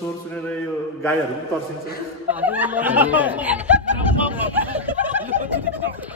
स्वर सुनेर यो गाईहरु पनि तर्सिन्छ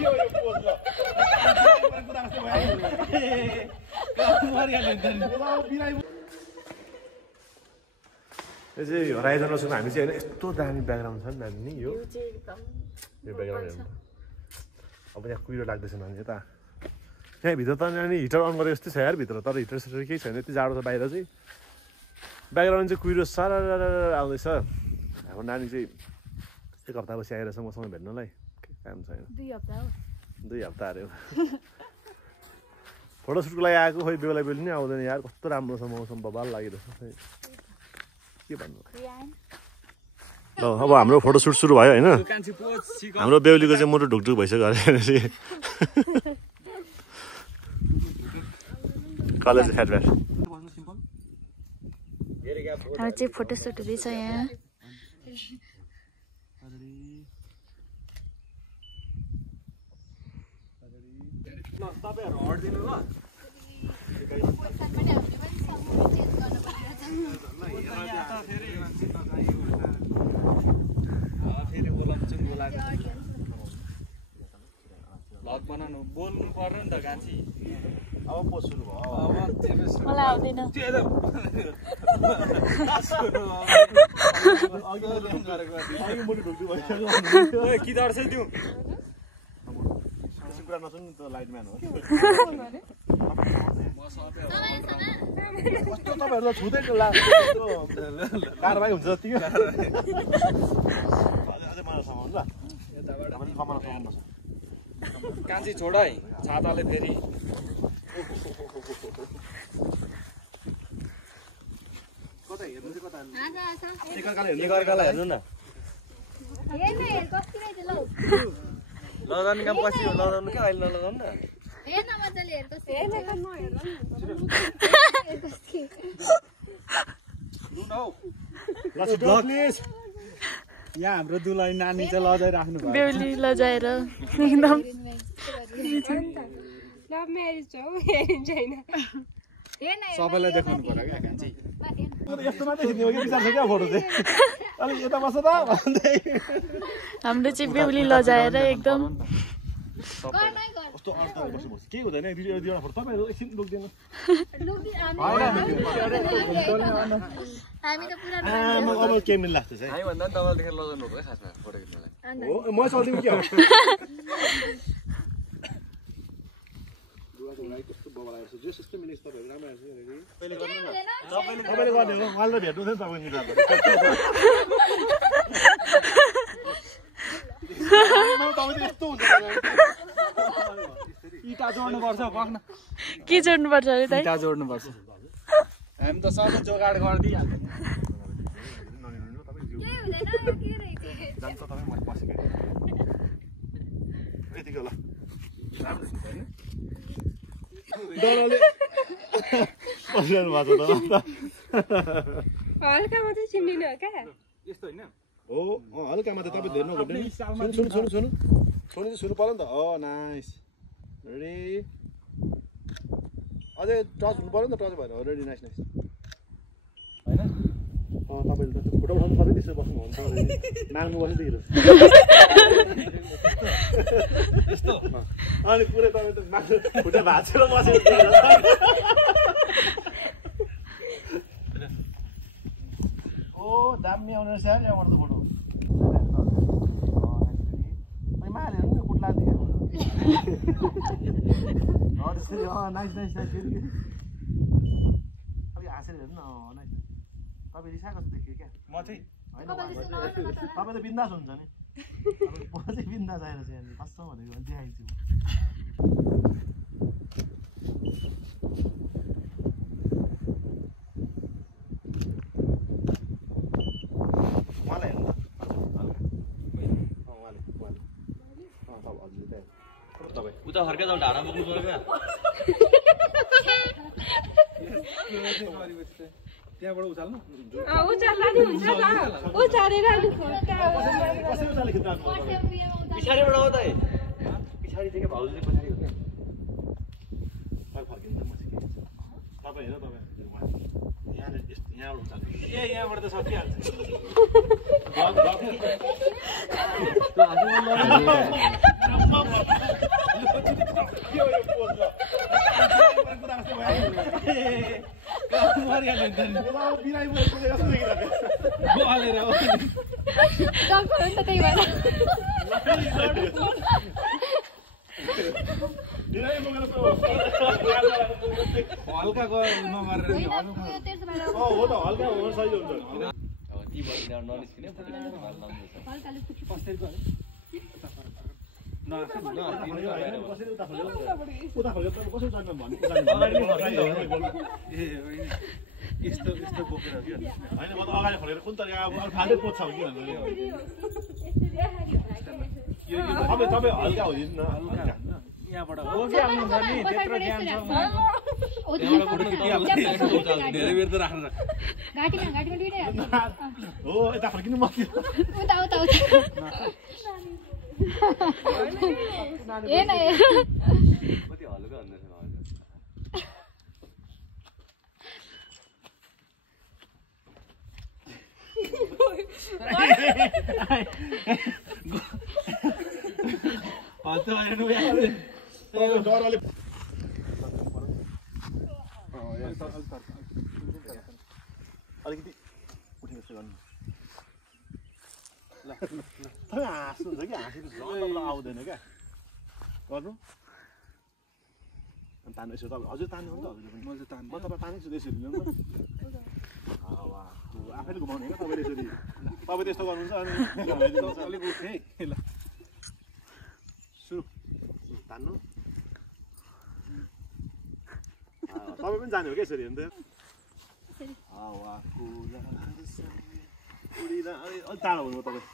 यो चाहिँ हराइजन सुन हामी चाहिँ हैन यस्तो दामी ब्याकग्राउन्ड छ नि दामी नि यो ब्याकग्राउन्ड हेर्नु अब यहाँ कुहिरो लाग्दैछ नानी यता यहाँ भित्र त नानी हिटर अन गरेको जस्तै छ यार भित्र तर हिटर सेटर केही छैन यति जाडो छ बाहिर चाहिँ ब्याकग्राउन्ड चाहिँ कुहिरो सारा आउँदैछ हाम्रो नानी चाहिँ एक हप्तापछि आइरहेछ मसँग भेट्नलाई काम छैन 2 हप्ता अरे फोटोसुटको लागि आएको खोइ बेला बेला नि आउँदैन यार कस्तो राम्रो छ मौसम बबाल लागिरहेछ के भन्नु ल अब हाम्रो फोटोसुट सुरु भयो हैन हाम्रो बेहुलीको चाहिँ मुटु ढुकढुक भइसक्यो अरे कलेज फ्याट फ्याट हाम्रो चाहिँ फोटोसुट हुँदैछ यहाँ भ्लग बनाउनु बोल्नु पर्यो नि त गान्छी अब पो सुरु भयो मलाई आउँदैन कि दर्छ त्यो कुरा नसुन्नु त लाइटम्यान हो कस्तो तपाईहरुलाई छुदै कारबाही हुन्छ जतिकै अझै मलाई समाउनु ल यताबाट हामी कमाउन सक्नु कान्छी छोड है छाताले फेरि कता हेर्नु चाहिँ कता एकअर्कालाई हेर्नु न लगाउनु काम पछि लगाउनु क्या अहिले नलगाउनु न यहाँ हाम्रो दुलाई नानी चाहिँ लजाइराख्नु भयो बेहुली लजाएर एकदम लभ म्यारेज हो हेरिन्छ हैन सबैलाई देखाउनु पर्यो क्या कान्छी यस्तो मात्रै खिच्ने हो कि विचार छ क्या फोटो चाहिँ अलिक यता बस्छ त भन्दै हाम्रो चाहिँ बेहुली लजाएर एकदम कस्तो अर्थ बस्नु के हुँदैन दुईवटा फोटो तपाईहरु एकछिन लुक्दैन अब केमिन लाग्छ चाहिँ हामी भन्दा नि तपाईले देखेर लजाउनु हो खासमा फोटो खिच्नलाई हो म चल्दिम के हो कस्तो बबल आएको छ जे जस्तो मिलेछ तपाईहरु राम्रो आएको छ पहिले गर्नु न तपाईले गर्ने हो मलाई भेट्नु थियो तपाईँ मिलाएर यस्तो हुन्छ इटा जोड्नु पर्छ बग्न के जोड्नु पर्छ अरे दाइ इटा जोड्नु पर्छ हामी त सबै जोगाड गर्दिहाल्छौँ जान्छ तपाईँ मैले बसेको यतिको ल डरले बसिरहनु भएको छ त हल्का मात्रै चिन्दिनु हो क्या यस्तो हैन हो हल्कामा त तपाईँ धेरै नघट्ने सुन्नु चाहिँ सुरु पर्यो नि त हो नाइस रेडी अझै टच हुनु पर्यो नि त टच भएर हो रेडी नाइस नाइस होइन तपाईँले त फोटो उठाउनु पर्यो त्यसो बस्नु हुन्छ नाग्नु बस्यो देखिरहेको यस्तो अनि पुरै तपाईँ त खुट्टा भाँचेर बसेको ओ दामी आउने रहेछ यार यहाँबाट त फोटो माले हेर्नु कुट्ला दियो नाइस नाइस नाइस फेरि अलिक हाँसेर हेर्नु न नाइस तपाईँ रिसाएको जस्तो देखियो क्या म चाहिँ होइन तपाईँ त बिन्दास हुन्छ नि म चाहिँ बिन्दास आएर चाहिँ यहाँनिर कस्तो भनेको देखाइदिन्छु मलाई हेर्नु उता फर्कै जाऊ ढाडा बोक्नु पर्यो क्या त्यहाँबाट उचाल्नु उचाल्ला नि हुन्छ त उचालेर अनि पछाडिबाट आऊ त पछाडि चाहिँ भाउजूले पछाडि हो क्या फर्किन्छ म चाहिँ तपाईँ हेर तपाईँ यहाँनिर यस्तो यहाँबाट हुन्छ ए यहाँबाट त सकिहाल्छ हल्का नमारेर हो त हल्का हुन सही हुन्छ अब ती बसिदा ननिस्किने हल्काले कसरी गरे उता फर्केर कसरी जान्न भन्ने यस्तो यस्तो बोकेर कि होइन म त अगाडि फर्केर कुन तरिका अब फाल्टै पोच्छ कि तपाईँ हल्का होइदिनु न यहाँबाट बोकिहाल्नु छ नि त्यत्रो ज्ञान छ धेरै बेर त राख्नु घाँटीमा दुईटै हो यता फर्किनु मक्यो उता उता उता हेर्न कति हल्का हुँदैछ डरले अलिकति उठ्ने जस्तो गर्नु ल तपाईँ हाँस्नुहुन्छ कि हाँसेको तपाईँलाई आउँदैन क्या गर्नु अनि तान्नु यसो तपाईँ हजुर तान्नु हो नि त हजुर म चाहिँ तान्नु म तपाईँ तानेको छु यसरी लिनु नि त आफैले घुमाउने होइन तपाईँले यसरी तपाईँ त्यस्तो गर्नुहुन्छ अनि अलिक उठ्ने है ल सुरु तान्नु तपाईँ पनि जाने हो क्या यसरी अन्त अलिक टाढो हुनु तपाईँ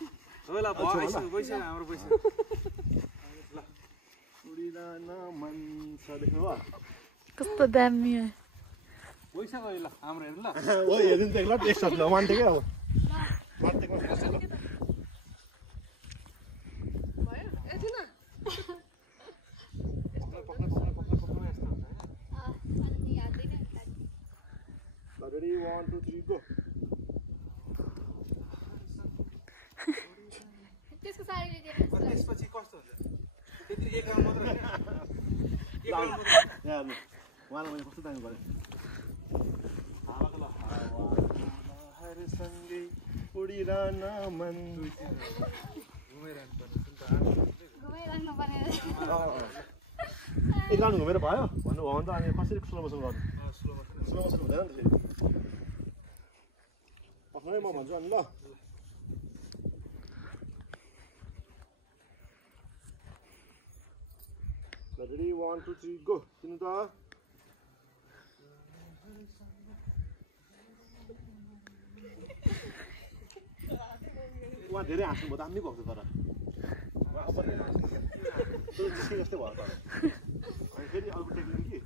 हाम्रो पैसा ल उडिरहन मन छ देख्नुभयो कस्तो दामी हो पैसा गयो ल हाम्रो हेर्नु ल ओ हेर्नु त ल एक सक्छ मान्थ्यो क्या अब मान्थेको फेरि ल Ready, 1, 2, 3, go. त्यसको साडी त्यसपछि कस्तो हुन्छ त्यति एक राउन्ड मात्र हैन एक राउन्ड मात्र यहाँ हेर्नु उहाँलाई मैले कस्तो दामी गरेँ हावाको ल हावा सँगै उडिरहन मन घुमाइराख्नु पर्ने एक राउन्ड घुमेर भयो भन्नुभयो भने त अनि कसरी स्लो मोसन गर्नु स्लो मोसन हुँदैन नि त्यसरी पक्कै म भन्छु अनि ल Ready, 1, 2, 3, go. Sini tu ah. Wah, धेरै हाँस्नु भयो दामी भएको तर अब त्यो चाहिँ जस्तै भयो तर अनि फेरि अर्को टेक्निक कि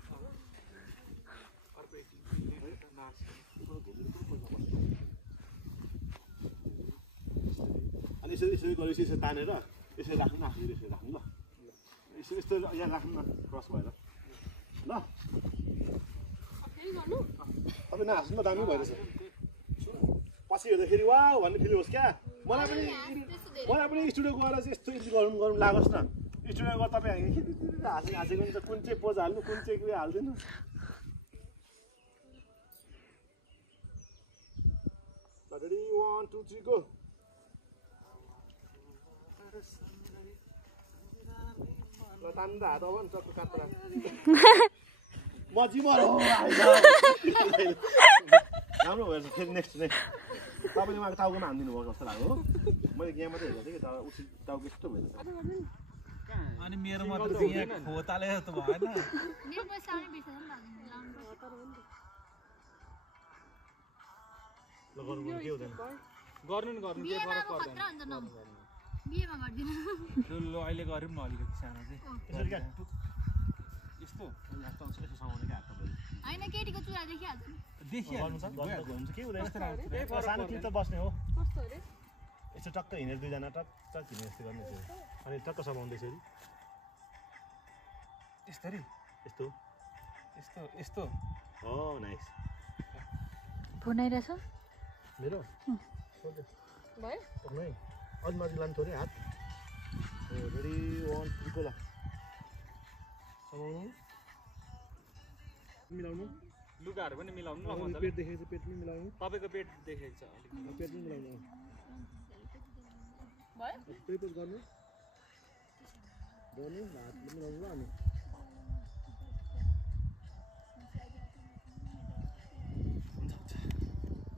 अनि यसरी यसरी गरेपछि यसरी तानेर यसरी राख्नु न आफूले यसरी राख्नु ल यस्तो यहाँ राख्नु न क्रस भएर ल तपाईँ नहाँस्नु न दामी भइरहेछ पछि हेर्दाखेरि वा भन्ने फिल होस् क्या मलाई पनि स्टुडियो गएर चाहिँ यस्तो गरौँ लागोस् न स्टुडियो गएर तपाईँ हाँसेको हुन्छ कुन चाहिँ पोज हाल्नु कुन चाहिँ उयो हाल्दिनु Ready, 1, 2, 3, go. ल तान्नु त हात अब नि चक्कु काट्रा म जिमर हो राम्रो भएछ फेरि नेक्स्ट तपाईँले उहाँको टाउकोमा हानिदिनु भएको जस्तो लाग्यो हो मैले यहाँ मात्रै हेरेको थिएँ कि तर उसी टाउको यस्तो भएछ अनि मेरो मात्र चाहिँ यहाँ खोताले जस्तो भएन मेरो पैसा आउने बिर्सेर ल गर्नु के हुँदैन गर्नु नि गर्नु के फरक पर्दैन बिहेमा गर्दिन ल अहिले गरौँ न अलिकति सानो चाहिँ यसरी क्या यस्तो यस्तो समाउने क्या हात तपाईँले हैन केटीको चुरा देखिहाल्छ गर्नु छ हुन्छ के हुँदैन सानो क्लिप त बस्ने हो कस्तो अरे यस्तो टक्क हिँडेर दुईजना टक्क हिँडेर यस्तो गर्ने अनि टक्क समाउँदै यसरी यस्तरी यस्तो यस्तो यस्तो हो नाइस फोन आइरहेछ मेरो भयो नै अलि माथि लानु थोरै हात रेडी 1 2 को ला समाउनु मिलाउनु लुगाहरू पनि मिलाउनु न मजाले पेट देखेको छ पेट पनि मिलाउनु तपाईको पेट देखेको छ अलिक पेट पनि मिलाउनु भयो पेट गर्नु हातले मिलाउनु ल अनि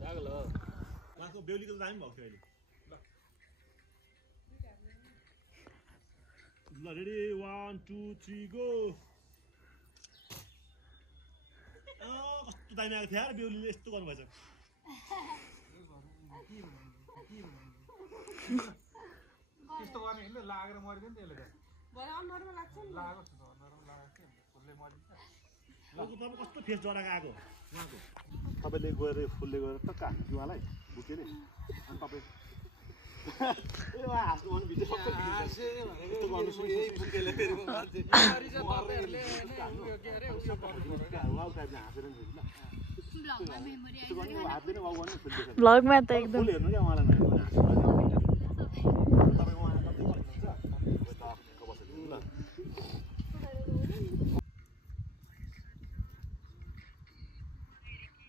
जागलो माको बेहुलीको दामी भएको थियो अहिले ल रेडी 1 2 3 गो कस्तो दामी आएको थियो यार बेहुलीले यस्तो गर्नुभएछ त्यस्तो गर्ने हैन लागेर मरिदियो नि त्यसले त भयो अनुहारमा लाग्छ नि लागो छ नरम लागेको थियो फुलले मरिदिन्छ तपाईँ कस्तो फेस जराको आएको उहाँको तपाईँले गएर फुलले गएर टक्क हान्नु उहाँलाई बुझ्यो नि अनि तपाईँ हाँस्नु भने भिडियो सबै भ्लगमा त एकदम फुल हेर्नु क्या उहाँलाई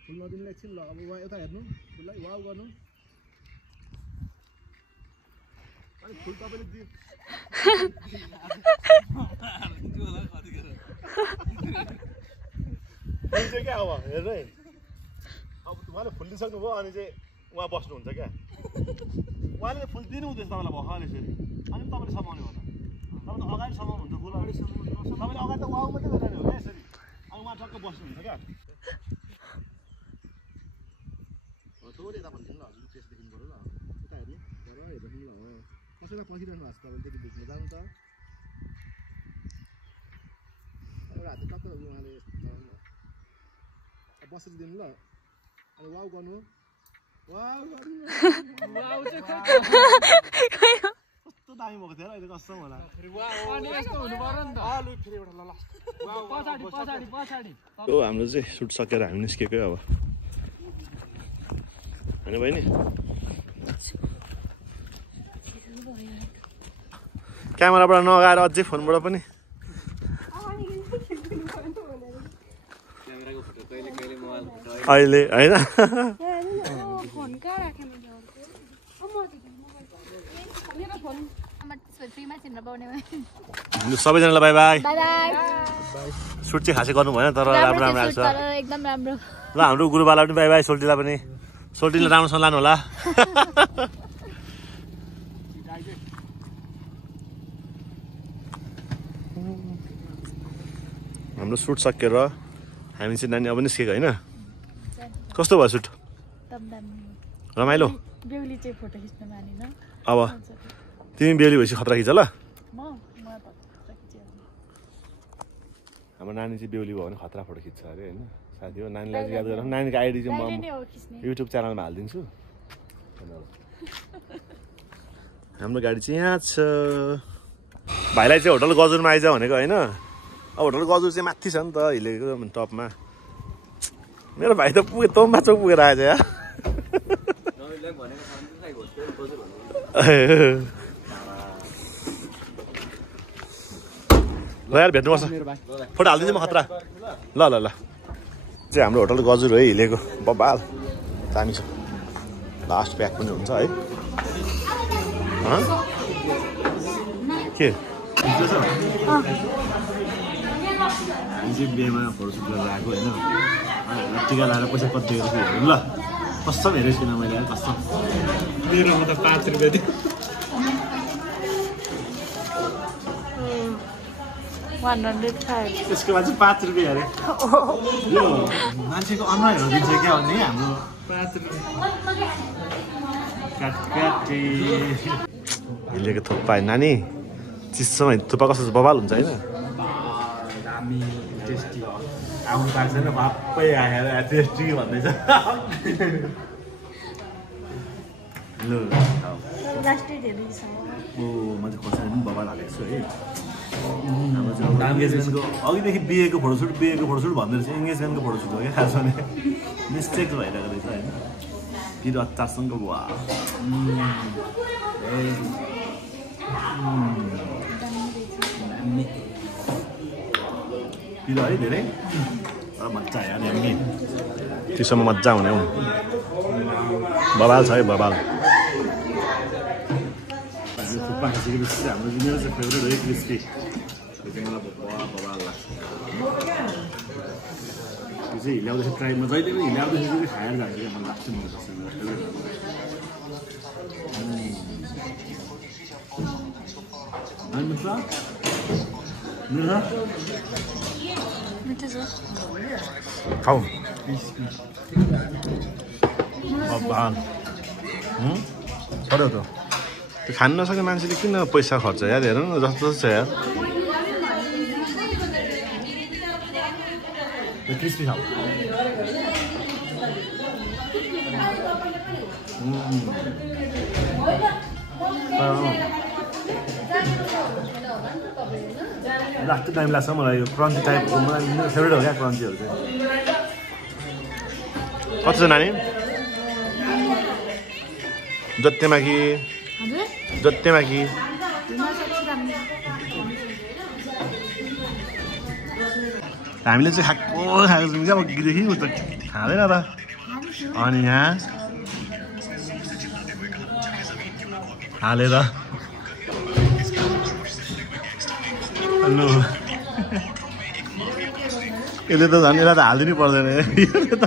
फुल नदिनुलाई एकछिन ल अब उहाँ यता हेर्नु फुललाई वाउ गर्नु अनि फुल तपाईँले दियो चाहिँ क्या अब हेर्नु है अब उहाँले फुल दिइसक्नुभयो अनि चाहिँ उहाँ बस्नुहुन्छ क्या उहाँले फुल दिनु हुँदैछ तपाईँलाई भर्खर यसरी अनि तपाईँले समाउने हो त तपाईँ त अगाडि समाउनुहुन्छ फुल अगाडि समाउनु तपाईँले अगाडि त वाउ मात्रै गरिरहने हो क्या यसरी अनि उहाँ टक्क बस्नुहुन्छ क्या थोरै यता भनिदिनु ल हजुर फेस देखिनु पऱ्यो ल यता हेर्नु पर हेर्नु ल हो कसैलाई पर्खिरहनु भएको छ तपाईँले त्यति बुझ्नु जानु त एउटा हात टक्क उहाँले बसेर दिनु ल अनि वाउ गर्नु वाउ गर्नु वाउ चाहिँ कस्तो दामी भएको थियो अहिले कस्तो होला अनि यस्तो हुनु पर्यो नि त लु फेरि एउटा ल पछाडी पछाडी पछाडी हो हाम्रो चाहिँ सुट सकेर हामी निस्केकै अब हैन बहिनी क्यामेराबाट नगाएर अझै फोनबाट पनि क्यामेराको फोटो कहिले कहिले मोबाइल फोटो अहिले हैन फोन कहाँ राखेँ मैले मेरो फोन फ्रीमा चिन्न पाउने सबैजनालाई बाई बाई बाई बाई सुट चाहिँ खासै गर्नु भएन तर राम्रो राम्रो आएको छ एकदम राम्रो ल हाम्रो गुरुबालाई पनि बाई बाई सोल्टीलाई पनि सोल्टीले राम्रोसँग लानु होला हाम्रो सुट सकेर हामी चाहिँ नानी अब निस्केको होइन कस्तो भयो सुट रमाइलो बेहुली चाहिँ फोटो खिच्न मानिन अब तिमी बेहुली भएपछि खतरा खिच ल हाम्रो नानी चाहिँ बेहुली भयो भने खतरा फोटो खिच्छ अरे होइन साथी हो नानीलाई चाहिँ याद गरेर नानीको आइडी चाहिँ म युट्युब च्यानलमा हालिदिन्छु हाम्रो गाडी चाहिँ यहाँ छ भाइलाई चाहिँ होटल गजुरमा आइज भनेको होइन अब होटल गजुर चाहिँ माथि छ नि त हिलेको टपमा मेरो भाइ त पुगे तोम्बा चोक पुगेर आएछ यार ल यार भेट्नुपर्छ फोटो हालिदिन्छु म खतरा ल ल ल चाहिँ हाम्रो होटल गजुर है हिलेको बबाल दामी छ लास्ट प्याक पनि हुन्छ है के हामी चाहिँ बिहेमा फोटोसुट गरेर आएको होइन टिका लगाएर पैसा कति दिएको छु हेर्नु ल कस्तो हेरेको छैन मैले कस्तो मेरोमा त 5 रुपैयाँ थियो 105 त्यसको बाद चाहिँ 5 रुपियाँ अरे यो मान्छेको अनुहारहरू दिन्छ क्या भन्ने हाम्रो 5 रुपैयाँ काटकाटे हिलेको थुक्पा नानी चिसोमा थुक्पा कस्तो बबाल हुन्छ होइन दामी टेस्टी आउनु पाएको छैन बाप्पै आएर टेस्टी भन्दैछ ल लास्टै धेरै छ ओ मैले खोर्सानी पनि बबाल हालेको छु है हाम्रो चाहिँ इङ्गेजमेन्टको अघिदेखि बिहेको फोटोसुट भन्दै रहेछ इङ्गेजमेन्टको फोटोसुट हो क्या खास भने मिस्टेक भइरहेको रहेछ होइन पिरो अचारसँग वा पिरो है धेरै तर मजा आयो नि त्यसमा मजा हुने हौ बबाल छ है बबाल थुक्पा खाइसकेपछि हाम्रो मेरो चाहिँ फेभरेट हो क्रिस्पी त्यो चाहिँ मलाई बबाल लाग्छ त्यो चाहिँ हिल्याउँदैछ ट्राइमा जहिले पनि हिल्याउँदैछ चाहिँ खाएर जान्छ क्या मलाई लाग्छ मेरो खाऊ बबाल पऱ्यो त त्यो खानु नसक्ने मान्छेले किन पैसा खर्च यार हेर न जस्तो छ यार क्रिस्पी खाऊ लास्ट टाइम लाग्छ मलाई यो क्रन्ची टाइपको मलाई फेभरेट हो क्या क्रन्चीहरू चाहिँ कति छ नानी जत्तेमा कि हामीले चाहिँ खाएको छौँ क्या अघिदेखि उ त खाँदैन त अनि यहाँ हालेर लु यसले त झन् यसलाई त हालिदिनै पर्दैन यसले त